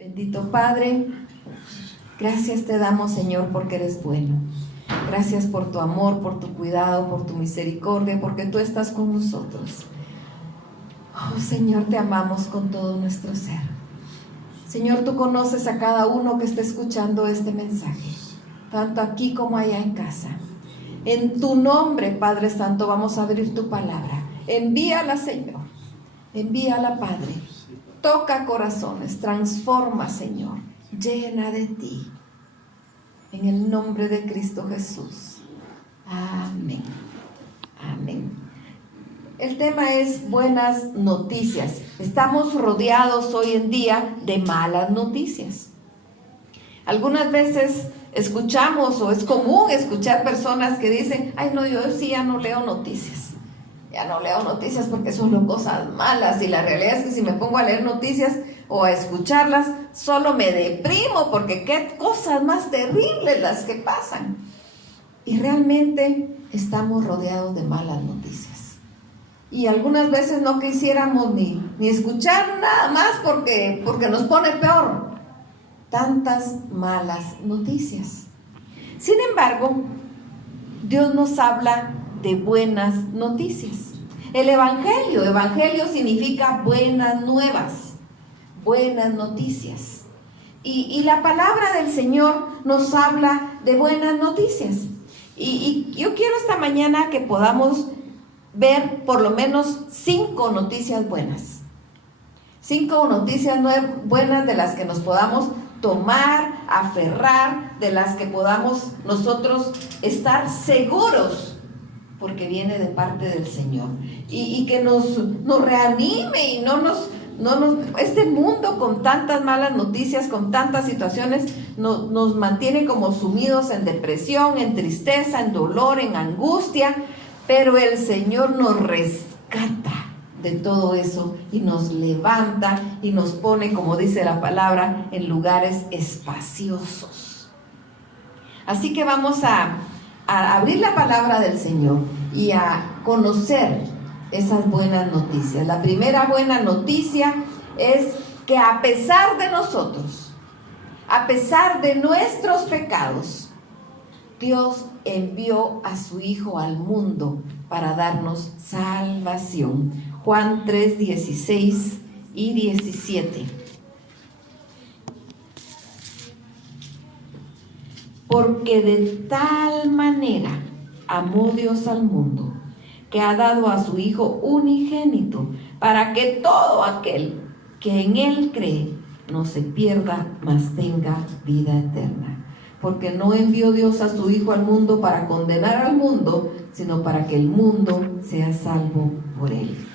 Bendito Padre, gracias te damos, Señor, porque eres bueno. Gracias por tu amor, por tu cuidado, por tu misericordia, porque tú estás con nosotros. Oh, Señor, te amamos con todo nuestro ser. Señor, tú conoces a cada uno que está escuchando este mensaje, tanto aquí como allá en casa. En tu nombre, Padre Santo, vamos a abrir tu palabra. Envíala, Señor. Envíala, Padre. Toca corazones, transforma, Señor. Llena de ti. En el nombre de Cristo Jesús. Amén. Amén. El tema es buenas noticias. Estamos rodeados hoy en día de malas noticias. Algunas veces escuchamos, o es común escuchar personas que dicen: ay, no, yo sí ya no leo noticias. Ya no leo noticias porque son cosas malas. Y la realidad es que si me pongo a leer noticias o a escucharlas, solo me deprimo, porque qué cosas más terribles las que pasan. Y realmente estamos rodeados de malas noticias. Y algunas veces no quisiéramos ni escuchar nada más porque nos pone peor. Tantas malas noticias. Sin embargo, Dios nos habla de buenas noticias. El evangelio significa buenas nuevas, buenas noticias. Y la palabra del Señor nos habla de buenas noticias. Y yo quiero esta mañana que podamos ver por lo menos 5 noticias buenas. 5 noticias buenas de las que nos podamos tomar, aferrar, de las que podamos nosotros estar seguros, porque viene de parte del Señor. Y que nos reanime y no nos este mundo con tantas malas noticias, con tantas situaciones, nos mantiene como sumidos en depresión, en tristeza, en dolor, en angustia. Pero el Señor nos rescata de todo eso y nos levanta y nos pone, como dice la palabra, en lugares espaciosos. Así que vamos a abrir la palabra del Señor y a conocer esas buenas noticias. La primera buena noticia es que a pesar de nosotros, a pesar de nuestros pecados, Dios envió a su Hijo al mundo para darnos salvación. Juan 3, 16 y 17. Porque de tal manera amó Dios al mundo, que ha dado a su Hijo unigénito, para que todo aquel que en Él cree no se pierda, mas tenga vida eterna. Porque no envió Dios a su Hijo al mundo para condenar al mundo, sino para que el mundo sea salvo por Él.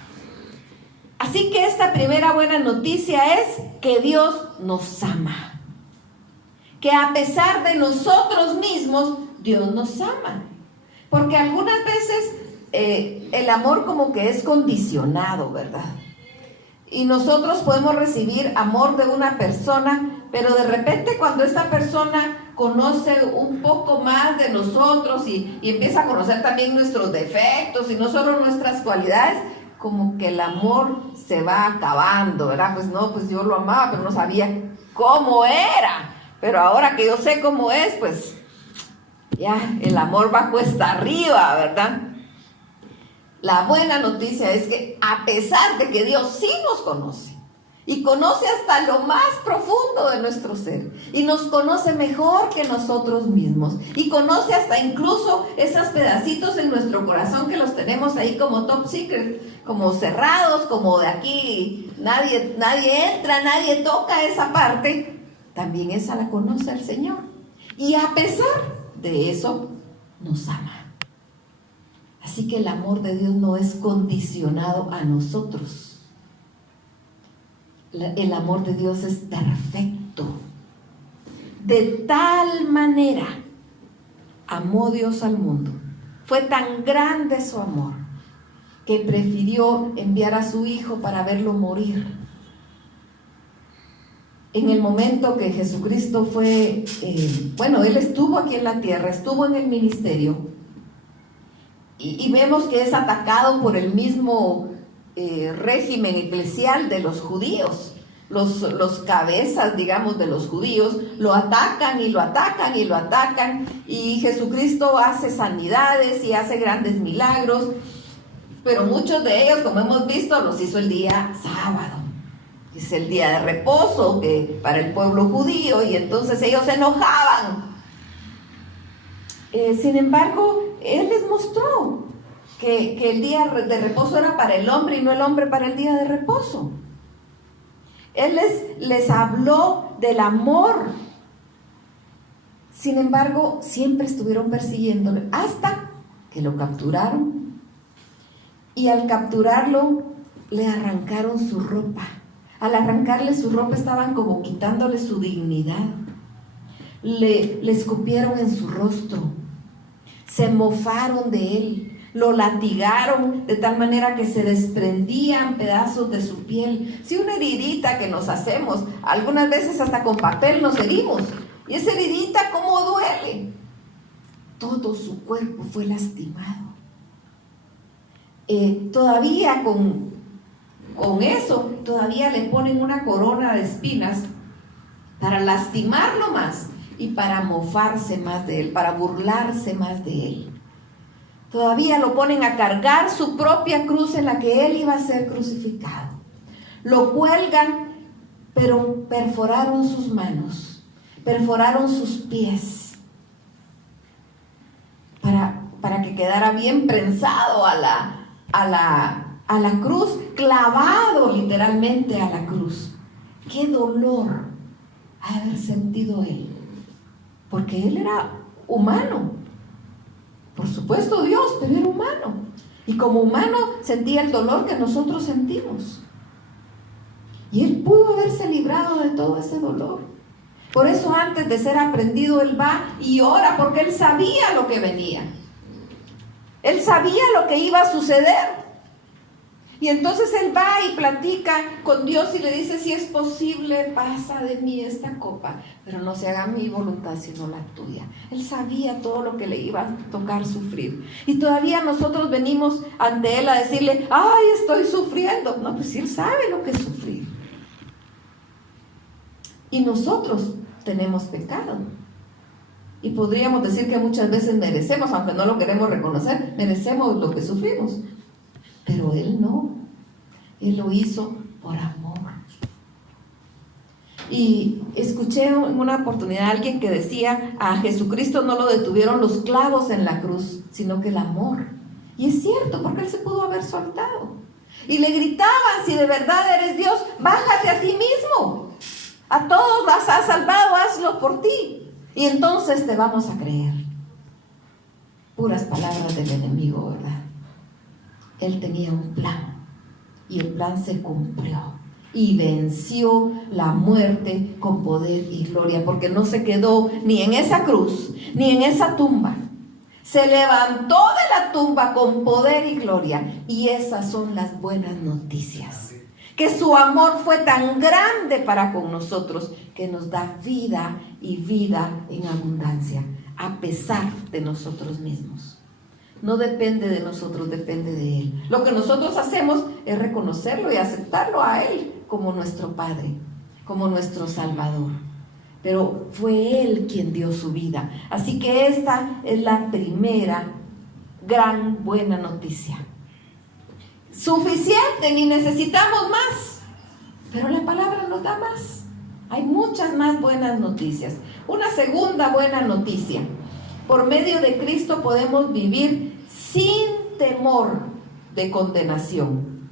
Así que esta primera buena noticia es que Dios nos ama. Que a pesar de nosotros mismos, Dios nos ama. Porque algunas veces el amor como que es condicionado, ¿verdad? Y nosotros podemos recibir amor de una persona, pero de repente cuando esta persona conoce un poco más de nosotros y empieza a conocer también nuestros defectos y no solo nuestras cualidades, como que el amor se va acabando, ¿verdad? Pues no, pues yo lo amaba, pero no sabía cómo era. Pero ahora que yo sé cómo es, pues ya el amor va cuesta arriba, ¿verdad? La buena noticia es que a pesar de que Dios sí nos conoce, y conoce hasta lo más profundo de nuestro ser, y nos conoce mejor que nosotros mismos, y conoce hasta incluso esos pedacitos en nuestro corazón que los tenemos ahí como top secret, como cerrados, como de aquí nadie entra, nadie toca esa parte, también esa la conoce el Señor. Y a pesar de eso, nos ama. Así que el amor de Dios no es condicionado a nosotros. El amor de Dios es perfecto. De tal manera amó Dios al mundo. Fue tan grande su amor que prefirió enviar a su Hijo para verlo morir. En el momento que Jesucristo fue, Él estuvo aquí en la tierra, estuvo en el ministerio, y vemos que es atacado por el mismo régimen eclesial de los judíos, los cabezas, digamos, de los judíos, lo atacan y lo atacan y lo atacan, y Jesucristo hace sanidades y hace grandes milagros, pero muchos de ellos, como hemos visto, los hizo el día sábado. Es el día de reposo que para el pueblo judío, y entonces ellos se enojaban. Sin embargo, Él les mostró que el día de reposo era para el hombre y no el hombre para el día de reposo. Él les habló del amor. Sin embargo, siempre estuvieron persiguiéndolo hasta que lo capturaron. Y al capturarlo, le arrancaron su ropa. Al arrancarle su ropa, estaban como quitándole su dignidad. Le escupieron en su rostro. Se mofaron de él. Lo latigaron de tal manera que se desprendían pedazos de su piel. Si una heridita que nos hacemos, algunas veces hasta con papel nos herimos, y esa heridita cómo duele. Todo su cuerpo fue lastimado. Todavía con eso, todavía le ponen una corona de espinas para lastimarlo más y para mofarse más de él, para burlarse más de él. Todavía lo ponen a cargar su propia cruz en la que él iba a ser crucificado. Lo cuelgan, pero perforaron sus manos, perforaron sus pies, para que quedara bien prensado a la cruz, clavado literalmente a la cruz. ¡Qué dolor ha de haber sentido él! Porque él era humano. Por supuesto Dios, pero era humano. Y como humano sentía el dolor que nosotros sentimos. Y él pudo haberse librado de todo ese dolor. Por eso antes de ser aprendido, él va y ora, porque él sabía lo que venía. Él sabía lo que iba a suceder. Y entonces él va y platica con Dios y le dice: si es posible, pasa de mí esta copa, pero no se haga mi voluntad sino la tuya. Él sabía todo lo que le iba a tocar sufrir. Y todavía nosotros venimos ante él a decirle: ay, estoy sufriendo. No, pues él sabe lo que es sufrir. Y nosotros tenemos pecado. Y podríamos decir que muchas veces merecemos, aunque no lo queremos reconocer, merecemos lo que sufrimos. Pero él no, él lo hizo por amor. Y escuché en una oportunidad a alguien que decía: a Jesucristo no lo detuvieron los clavos en la cruz, sino que el amor. Y es cierto, porque él se pudo haber soltado. Y le gritaban: si de verdad eres Dios, bájate a ti mismo. A todos las has salvado, hazlo por ti. Y entonces te vamos a creer. Puras palabras del enemigo, ¿verdad? Él tenía un plan, y el plan se cumplió, y venció la muerte con poder y gloria, porque no se quedó ni en esa cruz, ni en esa tumba. Se levantó de la tumba con poder y gloria, y esas son las buenas noticias. Que su amor fue tan grande para con nosotros, que nos da vida y vida en abundancia, a pesar de nosotros mismos. No depende de nosotros, depende de Él. Lo que nosotros hacemos es reconocerlo y aceptarlo a Él como nuestro Padre, como nuestro Salvador. Pero fue Él quien dio su vida. Así que esta es la primera gran buena noticia. Suficiente, ni necesitamos más. Pero la palabra nos da más. Hay muchas más buenas noticias. Una segunda buena noticia: por medio de Cristo podemos vivir sin temor de condenación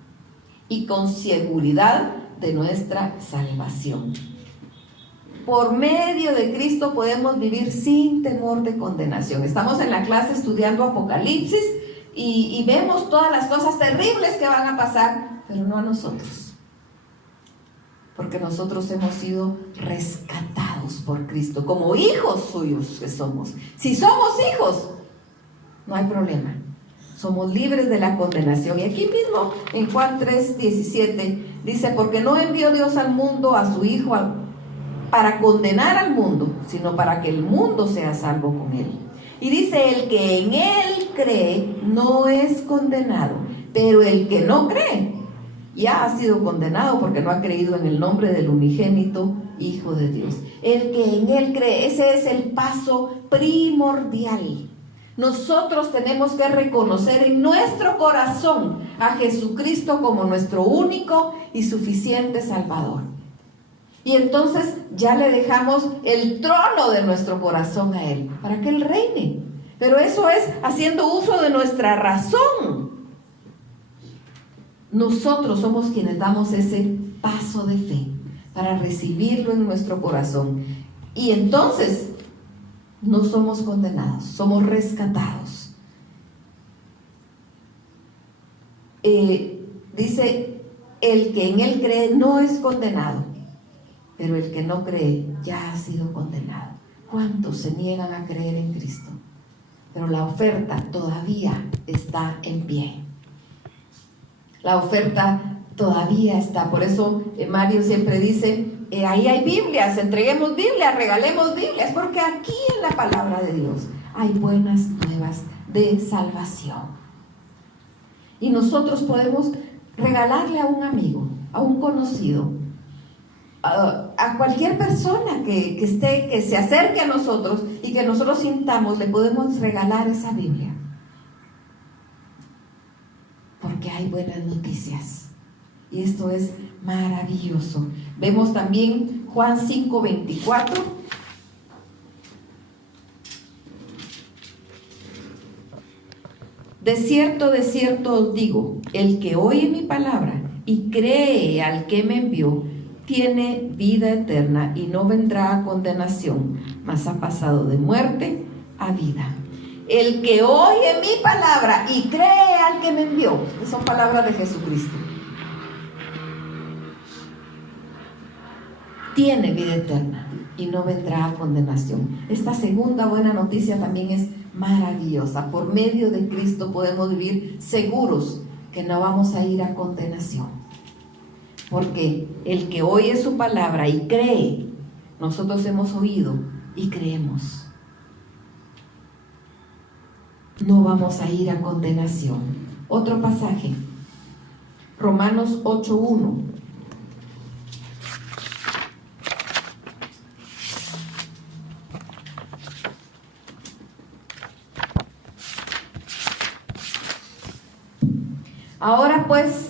y con seguridad de nuestra salvación. Por medio de Cristo podemos vivir sin temor de condenación. Estamos en la clase estudiando Apocalipsis y vemos todas las cosas terribles que van a pasar, pero no a nosotros. Porque nosotros hemos sido rescatados por Cristo, como hijos suyos que somos. Si somos hijos, no hay problema. Somos libres de la condenación. Y aquí mismo, en Juan 3:17, dice: porque no envió Dios al mundo a su Hijo para condenar al mundo, sino para que el mundo sea salvo con él. Y dice: el que en él cree no es condenado, pero el que no cree ya ha sido condenado porque no ha creído en el nombre del unigénito Hijo de Dios. El que en Él cree, ese es el paso primordial. Nosotros tenemos que reconocer en nuestro corazón a Jesucristo como nuestro único y suficiente Salvador. Y entonces ya le dejamos el trono de nuestro corazón a Él, para que Él reine. Pero eso es haciendo uso de nuestra razón. Nosotros somos quienes damos ese paso de fe para recibirlo en nuestro corazón. Y entonces no somos condenados, somos rescatados. Dice, el que en Él cree no es condenado, pero el que no cree ya ha sido condenado. ¿Cuántos se niegan a creer en Cristo? Pero la oferta todavía está en pie. La oferta todavía está. Por eso Mario siempre dice, ahí hay Biblias, entreguemos Biblias, regalemos Biblias, porque aquí en la palabra de Dios hay buenas nuevas de salvación. Y nosotros podemos regalarle a un amigo, a un conocido, a cualquier persona que se acerque a nosotros y que nosotros sintamos, le podemos regalar esa Biblia. Porque hay buenas noticias. Y esto es maravilloso. Vemos también Juan 5:24. De cierto os digo, el que oye mi palabra y cree al que me envió, tiene vida eterna y no vendrá a condenación, mas ha pasado de muerte a vida. El que oye mi palabra y cree al que me envió, que son palabras de Jesucristo, tiene vida eterna y no vendrá a condenación. Esta segunda buena noticia también es maravillosa. Por medio de Cristo podemos vivir seguros que no vamos a ir a condenación. Porque el que oye su palabra y cree, nosotros hemos oído y creemos, no vamos a ir a condenación. Otro pasaje, Romanos 8:1. Ahora pues,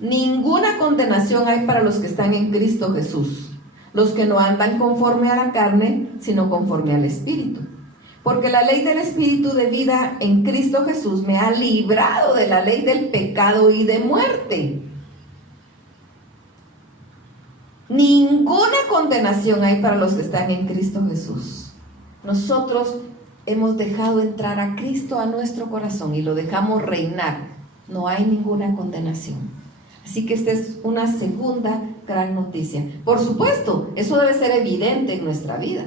ninguna condenación hay para los que están en Cristo Jesús, los que no andan conforme a la carne, sino conforme al Espíritu. Porque la ley del Espíritu de vida en Cristo Jesús me ha librado de la ley del pecado y de muerte. Ninguna condenación hay para los que están en Cristo Jesús. Nosotros hemos dejado entrar a Cristo a nuestro corazón y lo dejamos reinar. No hay ninguna condenación. Así que esta es una segunda gran noticia. Por supuesto, eso debe ser evidente en nuestra vida.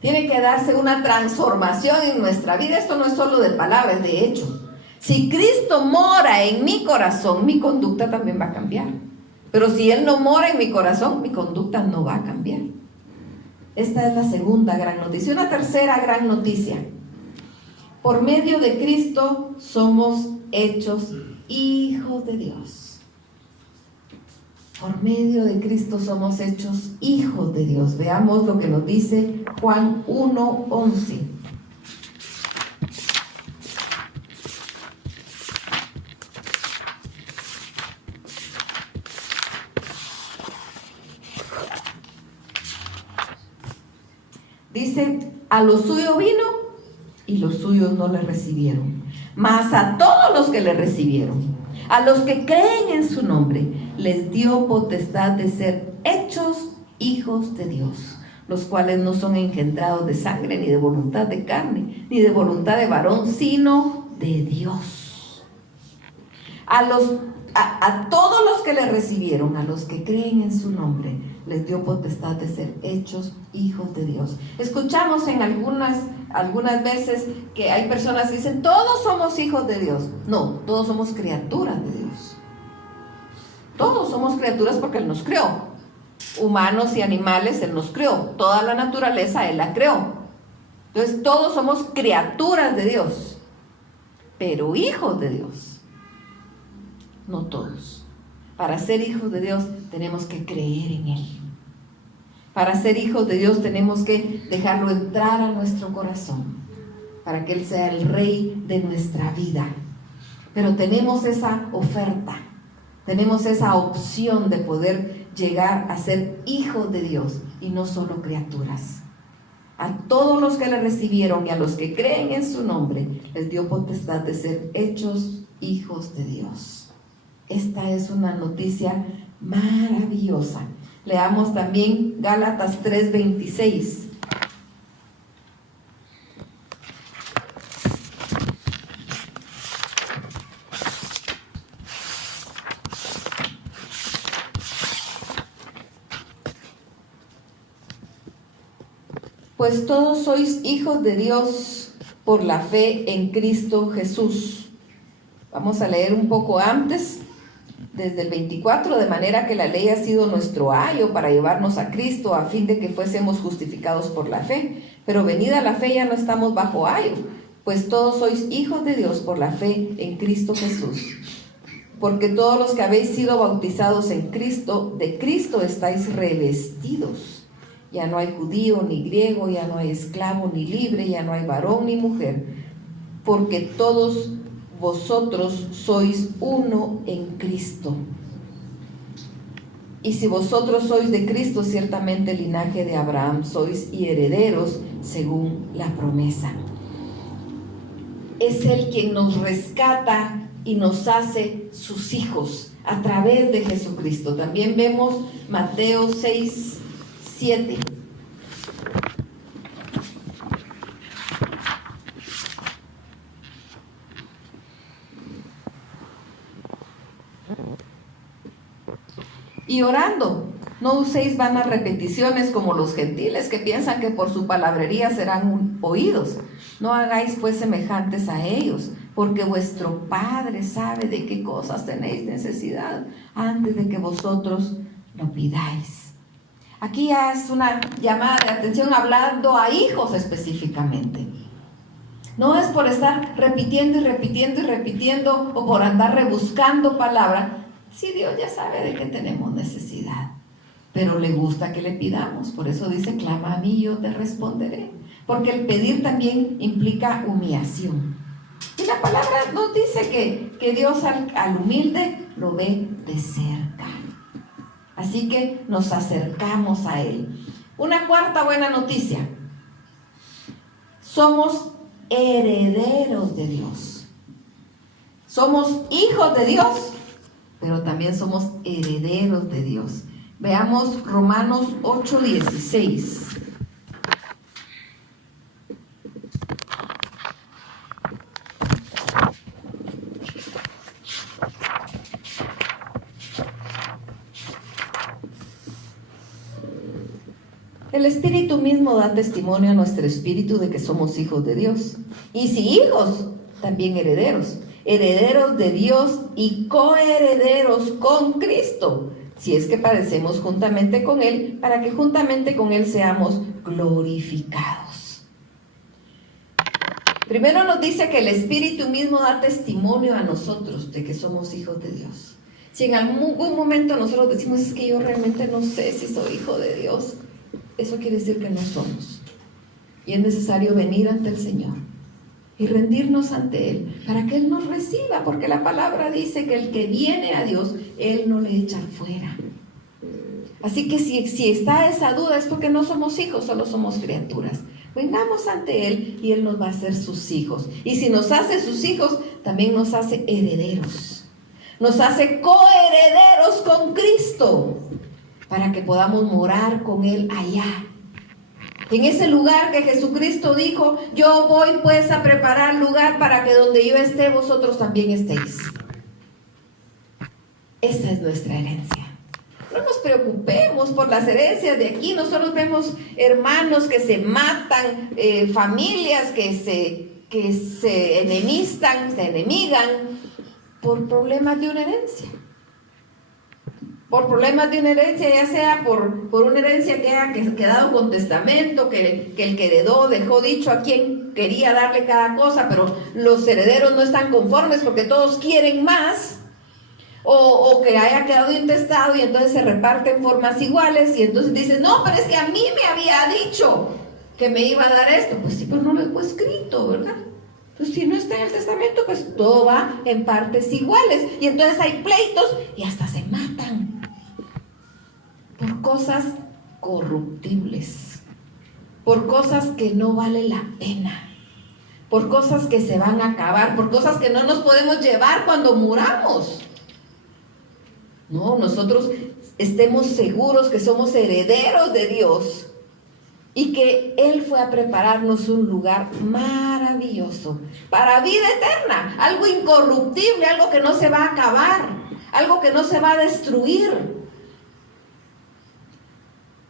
Tiene que darse una transformación en nuestra vida. Esto no es solo de palabras, de hecho. Si Cristo mora en mi corazón, mi conducta también va a cambiar. Pero si Él no mora en mi corazón, mi conducta no va a cambiar. Esta es la segunda gran noticia. Una tercera gran noticia. Por medio de Cristo somos hechos hijos de Dios. Por medio de Cristo somos hechos hijos de Dios. Veamos lo que nos dice Juan 1:11. Dice, a lo suyo vino y los suyos no le recibieron. Mas a todos los que le recibieron, a los que creen en su nombre, les dio potestad de ser hechos hijos de Dios, los cuales no son engendrados de sangre, ni de voluntad de carne, ni de voluntad de varón, sino de Dios. A todos los que le recibieron, a los que creen en su nombre, les dio potestad de ser hechos hijos de Dios. Escuchamos en algunas veces que hay personas que dicen, todos somos hijos de Dios. No, todos somos criaturas de Dios. Todos somos criaturas porque Él nos creó. Humanos y animales Él nos creó. Toda la naturaleza Él la creó. Entonces todos somos criaturas de Dios, pero hijos de Dios no todos. Para ser hijos de Dios tenemos que creer en Él. Para ser hijos de Dios tenemos que dejarlo entrar a nuestro corazón, para que Él sea el Rey de nuestra vida. Pero tenemos esa oferta, tenemos esa opción de poder llegar a ser hijos de Dios y no solo criaturas. A todos los que le recibieron y a los que creen en su nombre, les dio potestad de ser hechos hijos de Dios. Esta es una noticia maravillosa. Leamos también Gálatas 3:26. Pues todos sois hijos de Dios por la fe en Cristo Jesús. Vamos a leer un poco antes, desde el 24, de manera que la ley ha sido nuestro ayo para llevarnos a Cristo, a fin de que fuésemos justificados por la fe. Pero venida la fe ya no estamos bajo ayo, pues todos sois hijos de Dios por la fe en Cristo Jesús. Porque todos los que habéis sido bautizados en Cristo, de Cristo estáis revestidos. Ya no hay judío ni griego, ya no hay esclavo ni libre, ya no hay varón ni mujer, porque todos vosotros sois uno en Cristo. Y si vosotros sois de Cristo, ciertamente el linaje de Abraham sois y herederos según la promesa. Es Él quien nos rescata y nos hace sus hijos a través de Jesucristo. También vemos Mateo 6:7. Y orando, no uséis vanas repeticiones como los gentiles que piensan que por su palabrería serán oídos. No hagáis pues semejantes a ellos, porque vuestro Padre sabe de qué cosas tenéis necesidad antes de que vosotros lo pidáis. Aquí ya es una llamada de atención hablando a hijos específicamente. No es por estar repitiendo y repitiendo y repitiendo o por andar rebuscando palabra. Si Dios ya sabe de qué tenemos necesidad, pero le gusta que le pidamos. Por eso dice, clama a mí y yo te responderé. Porque el pedir también implica humillación. Y la palabra nos dice que Dios al humilde lo ve de cerca. Así que nos acercamos a Él. Una cuarta buena noticia. Somos herederos de Dios. Somos hijos de Dios, pero también somos herederos de Dios. Veamos Romanos 8:16. El Espíritu mismo da testimonio a nuestro espíritu de que somos hijos de Dios. Y si hijos, también herederos. Herederos de Dios y coherederos con Cristo, si es que padecemos juntamente con Él, para que juntamente con Él seamos glorificados. Primero nos dice que el Espíritu mismo da testimonio a nosotros de que somos hijos de Dios. Si en algún momento nosotros decimos, es que yo realmente no sé si soy hijo de Dios, eso quiere decir que no somos. Y es necesario venir ante el Señor y rendirnos ante Él, para que Él nos reciba, porque la palabra dice que el que viene a Dios, Él no le echa fuera. Así que si está esa duda es porque no somos hijos, solo somos criaturas. Vengamos ante Él y Él nos va a hacer sus hijos. Y si nos hace sus hijos, también nos hace herederos. Nos hace coherederos con Cristo, para que podamos morar con Él allá. En ese lugar que Jesucristo dijo, yo voy pues a preparar lugar para que donde yo esté, vosotros también estéis. Esa es nuestra herencia. No nos preocupemos por las herencias de aquí. Nosotros vemos hermanos que se matan, familias que se enemistan, se enemigan por problemas de una herencia. Por problemas de una herencia, ya sea por una herencia que haya quedado con testamento, que el que heredó dejó dicho a quién quería darle cada cosa, pero los herederos no están conformes porque todos quieren más. o que haya quedado intestado y entonces se reparte en formas iguales y entonces dice, no, pero es que a mí me había dicho que me iba a dar esto. Pues sí, pero no lo dejó escrito, ¿verdad? Entonces si no está en el testamento, pues todo va en partes iguales y entonces hay pleitos y hasta se matan por cosas corruptibles, por cosas que no vale la pena, por cosas que se van a acabar, por cosas que no nos podemos llevar cuando muramos. No, nosotros estemos seguros que somos herederos de Dios y que Él fue a prepararnos un lugar maravilloso para vida eterna, algo incorruptible, algo que no se va a acabar, algo que no se va a destruir.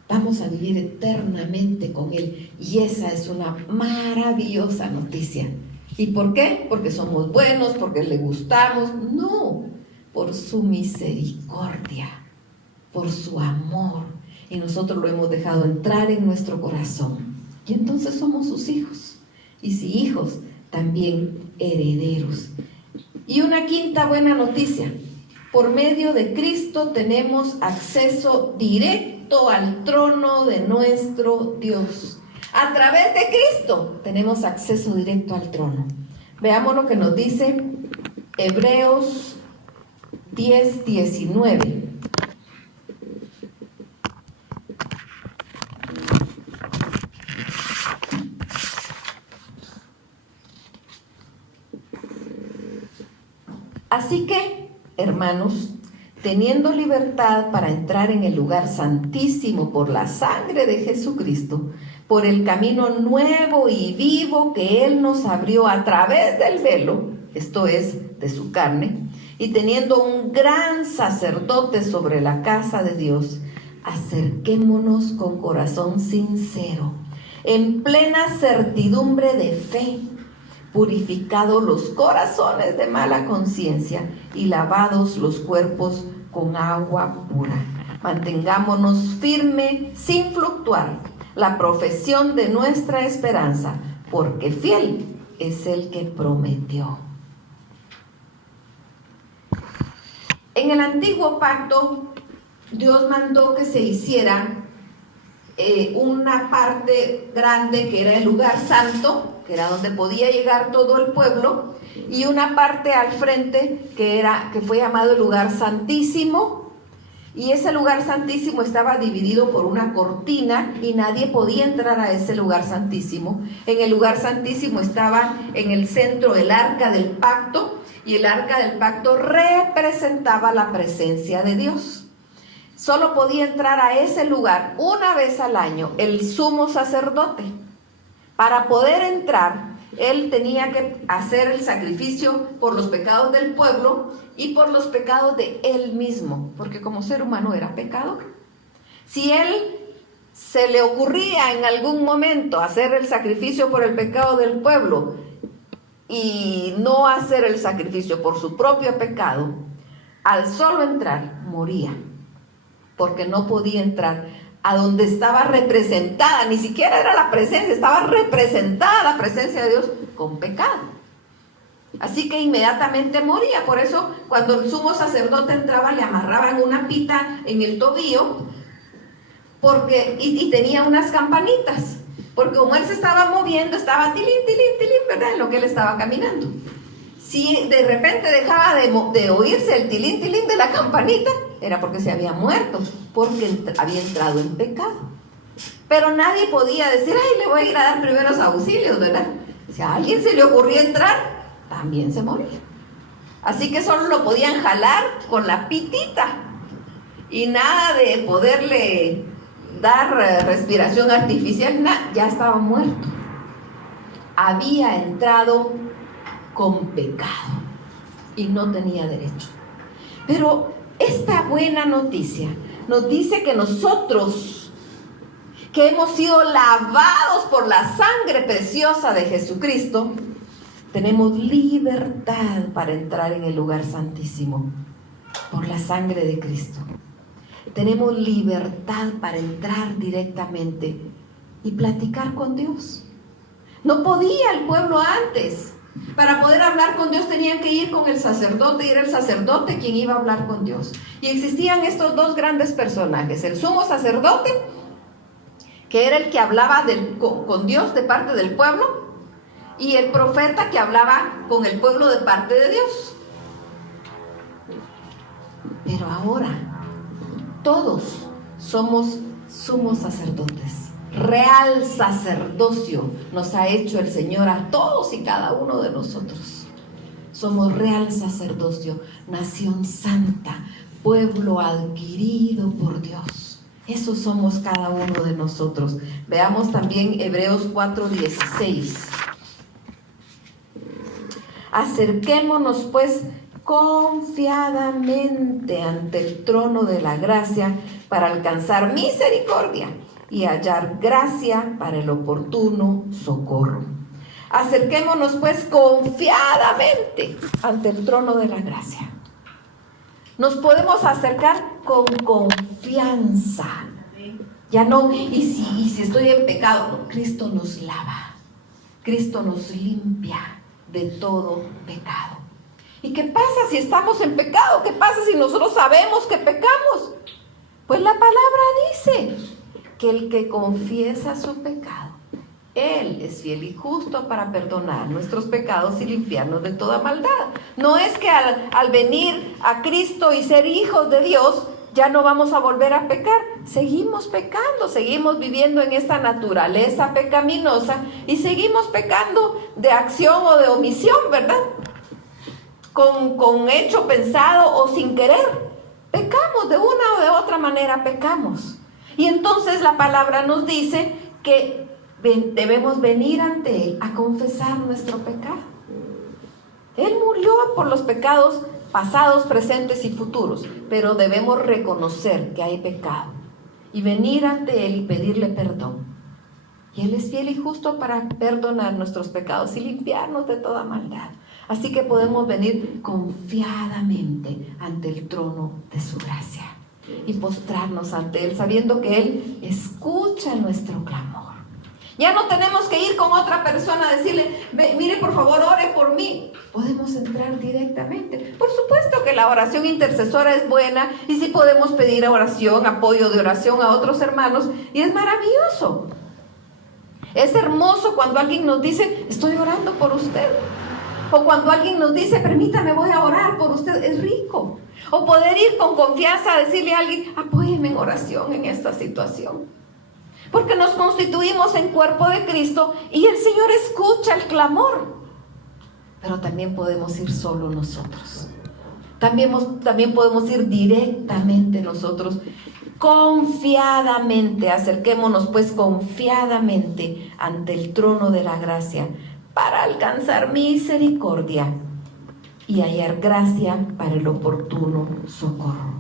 Vamos a vivir eternamente con Él y esa es una maravillosa noticia. ¿Y por qué? Porque somos buenos, porque le gustamos. No, por su misericordia, por su amor. Y nosotros lo hemos dejado entrar en nuestro corazón. Y entonces somos sus hijos. Y si hijos, también herederos. Y una quinta buena noticia. Por medio de Cristo tenemos acceso directo al trono de nuestro Dios. A través de Cristo tenemos acceso directo al trono. Veamos lo que nos dice Hebreos 10:19. Así que, hermanos, teniendo libertad para entrar en el lugar santísimo por la sangre de Jesucristo, por el camino nuevo y vivo que Él nos abrió a través del velo, esto es, de su carne, y teniendo un gran sacerdote sobre la casa de Dios, acerquémonos con corazón sincero, en plena certidumbre de fe, purificados los corazones de mala conciencia y lavados los cuerpos con agua pura. Mantengámonos firme sin fluctuar la profesión de nuestra esperanza, porque fiel es el que prometió. En el antiguo pacto, Dios mandó que se hiciera una parte grande que era el lugar santo, que era donde podía llegar todo el pueblo, y una parte al frente que fue llamado el lugar santísimo, y ese lugar santísimo estaba dividido por una cortina y nadie podía entrar a ese lugar santísimo. En el lugar santísimo estaba en el centro el arca del pacto, y el arca del pacto representaba la presencia de Dios. Solo podía entrar a ese lugar una vez al año el sumo sacerdote. Para poder entrar, él tenía que hacer el sacrificio por los pecados del pueblo y por los pecados de él mismo, porque como ser humano era pecador. Si él se le ocurría en algún momento hacer el sacrificio por el pecado del pueblo y no hacer el sacrificio por su propio pecado, al solo entrar moría, porque no podía entrar a donde estaba representada, ni siquiera era la presencia, estaba representada la presencia de Dios con pecado. Así que inmediatamente moría. Por eso cuando el sumo sacerdote entraba le amarraban una pita en el tobillo y tenía unas campanitas, porque como él se estaba moviendo, estaba tilín, tilín, tilín, ¿verdad? En lo que él estaba caminando. Si de repente dejaba de oírse el tilín, tilín de la campanita, era porque se había muerto, porque había entrado en pecado. Pero nadie podía decir, ay, le voy a ir a dar primeros auxilios, ¿verdad? Si a alguien se le ocurría entrar, también se moría. Así que solo lo podían jalar con la pitita y nada de poderle dar respiración artificial, nada, ya estaba muerto. Había entrado con pecado y no tenía derecho. Pero esta buena noticia nos dice que nosotros, que hemos sido lavados por la sangre preciosa de Jesucristo, tenemos libertad para entrar en el lugar santísimo por la sangre de Cristo. Tenemos libertad para entrar directamente y platicar con Dios. No podía el pueblo antes. Para poder hablar con Dios tenían que ir con el sacerdote, y era el sacerdote quien iba a hablar con Dios. Y existían estos dos grandes personajes: el sumo sacerdote, que era el que hablaba con Dios de parte del pueblo, y el profeta, que hablaba con el pueblo de parte de Dios. Pero ahora todos somos sumos sacerdotes. Real sacerdocio nos ha hecho el Señor a todos y cada uno de nosotros. Somos real sacerdocio, nación santa, pueblo adquirido por Dios. Eso somos cada uno de nosotros. Veamos también Hebreos 4:16. Acerquémonos pues confiadamente ante el trono de la gracia para alcanzar misericordia y hallar gracia para el oportuno socorro. Acerquémonos pues confiadamente ante el trono de la gracia. Nos podemos acercar con confianza. Ya no, y si estoy en pecado, no, Cristo nos lava, Cristo nos limpia de todo pecado. ¿Y qué pasa si estamos en pecado? ¿Qué pasa si nosotros sabemos que pecamos? Pues la palabra dice que el que confiesa su pecado, Él es fiel y justo para perdonar nuestros pecados y limpiarnos de toda maldad. No es que al venir a Cristo y ser hijos de Dios, ya no vamos a volver a pecar. Seguimos pecando, seguimos viviendo en esta naturaleza pecaminosa y seguimos pecando de acción o de omisión, ¿verdad? Con hecho, pensado o sin querer. Pecamos, de una o de otra manera pecamos. Y entonces la palabra nos dice que debemos venir ante Él a confesar nuestro pecado. Él murió por los pecados pasados, presentes y futuros, pero debemos reconocer que hay pecado y venir ante Él y pedirle perdón. Y Él es fiel y justo para perdonar nuestros pecados y limpiarnos de toda maldad. Así que podemos venir confiadamente ante el trono de su gracia y postrarnos ante Él, sabiendo que Él escucha nuestro clamor. Ya no tenemos que ir con otra persona a decirle, mire, por favor, ore por mí. Podemos entrar directamente. Por supuesto que la oración intercesora es buena, y sí podemos pedir oración, apoyo de oración a otros hermanos, y es maravilloso. Es hermoso cuando alguien nos dice, estoy orando por usted. O cuando alguien nos dice, permítame, voy a orar por usted. Es rico. O poder ir con confianza a decirle a alguien, apóyeme en oración en esta situación. Porque nos constituimos en cuerpo de Cristo y el Señor escucha el clamor. Pero también podemos ir solo nosotros. También podemos ir directamente nosotros, confiadamente. Acerquémonos pues confiadamente ante el trono de la gracia para alcanzar misericordia y hallar gracia para el oportuno socorro.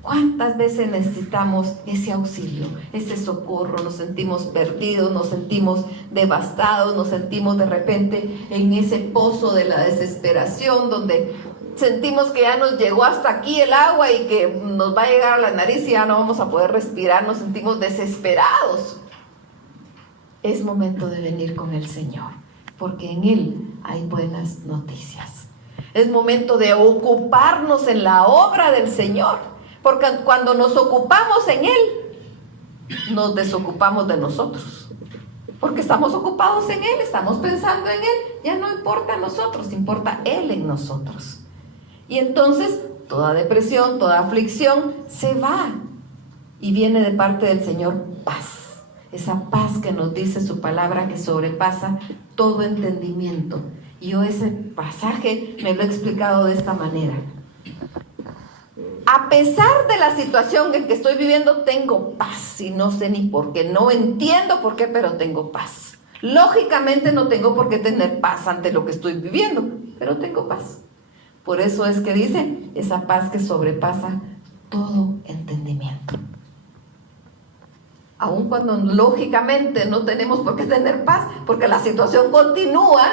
¿Cuántas veces necesitamos ese auxilio, ese socorro? Nos sentimos perdidos, nos sentimos devastados, nos sentimos de repente en ese pozo de la desesperación donde sentimos que ya nos llegó hasta aquí el agua y que nos va a llegar a la nariz y ya no vamos a poder respirar, nos sentimos desesperados. Es momento de venir con el Señor, porque en Él hay buenas noticias. Es momento de ocuparnos en la obra del Señor. Porque cuando nos ocupamos en Él, nos desocupamos de nosotros. Porque estamos ocupados en Él, estamos pensando en Él. Ya no importa a nosotros, importa Él en nosotros. Y entonces toda depresión, toda aflicción se va. Y viene de parte del Señor paz. Esa paz que nos dice su palabra que sobrepasa todo entendimiento. Y yo ese pasaje me lo he explicado de esta manera. A pesar de la situación en que estoy viviendo, tengo paz y no sé ni por qué, no entiendo por qué, pero tengo paz. Lógicamente no tengo por qué tener paz ante lo que estoy viviendo, pero tengo paz. Por eso es que dice, esa paz que sobrepasa todo entendimiento. Aun cuando lógicamente no tenemos por qué tener paz, porque la situación continúa,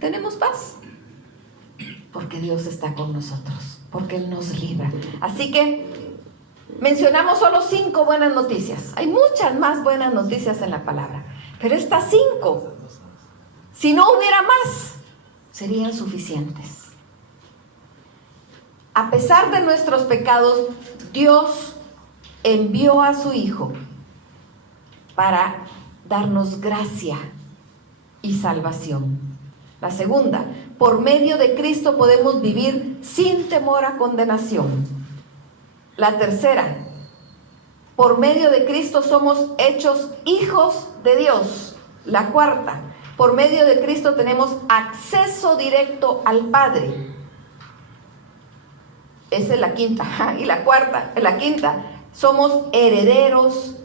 tenemos paz. Porque Dios está con nosotros, porque Él nos libra. Así que mencionamos solo 5 buenas noticias. Hay muchas más buenas noticias en la palabra, pero estas 5 Si no hubiera más, serían suficientes. A pesar de nuestros pecados, Dios envió a su Hijo para darnos gracia y salvación. La segunda, por medio de Cristo podemos vivir sin temor a condenación. La tercera, por medio de Cristo somos hechos hijos de Dios. La cuarta, por medio de Cristo tenemos acceso directo al Padre. Esa es la quinta. Y la cuarta, la quinta, somos herederos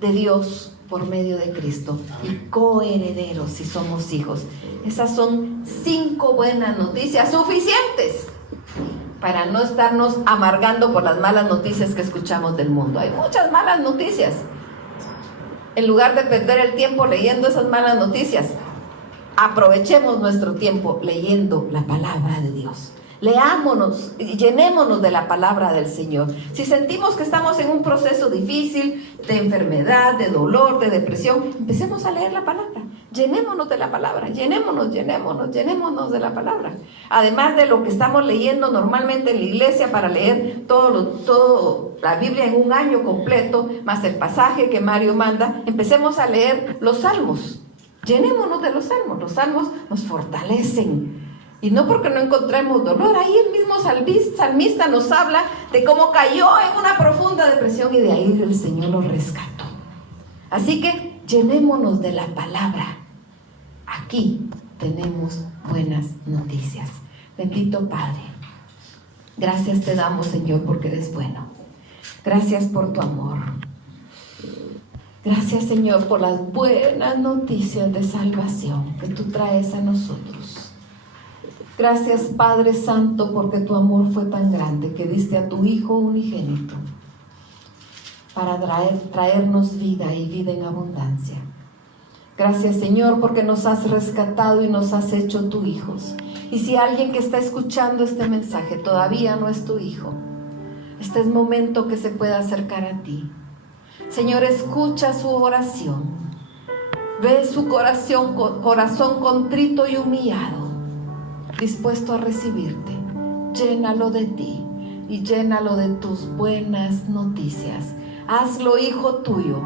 de Dios por medio de Cristo y coherederos si somos hijos. Esas son 5 buenas noticias suficientes para no estarnos amargando por las malas noticias que escuchamos del mundo. Hay muchas malas noticias. En lugar de perder el tiempo leyendo esas malas noticias, aprovechemos nuestro tiempo leyendo la palabra de Dios. Leámonos y llenémonos de la palabra del Señor. Si sentimos que estamos en un proceso difícil, de enfermedad, de dolor, de depresión, empecemos a leer la palabra. Llenémonos de la palabra, llenémonos de la palabra. Además de lo que estamos leyendo normalmente en la iglesia para leer todo la Biblia en un año completo, más el pasaje que Mario manda, empecemos a leer los salmos. Llenémonos de los salmos nos fortalecen. Y no porque no encontremos dolor, ahí el mismo salmista nos habla de cómo cayó en una profunda depresión y de ahí el Señor lo rescató. Así que llenémonos de la palabra. Aquí tenemos buenas noticias. Bendito Padre, gracias te damos, Señor, porque eres bueno. Gracias por tu amor. Gracias, Señor, por las buenas noticias de salvación que tú traes a nosotros. Gracias, Padre Santo, porque tu amor fue tan grande que diste a tu Hijo unigénito para traernos vida y vida en abundancia. Gracias, Señor, porque nos has rescatado y nos has hecho tus hijos. Y si alguien que está escuchando este mensaje todavía no es tu hijo, este es momento que se pueda acercar a ti. Señor, escucha su oración. Ve su corazón contrito y humillado, dispuesto a recibirte. Llénalo de ti y llénalo de tus buenas noticias. Hazlo hijo tuyo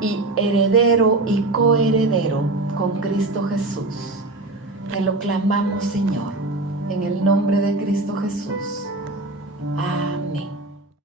y heredero y coheredero con Cristo Jesús. Te lo clamamos, Señor, en el nombre de Cristo Jesús. Amén.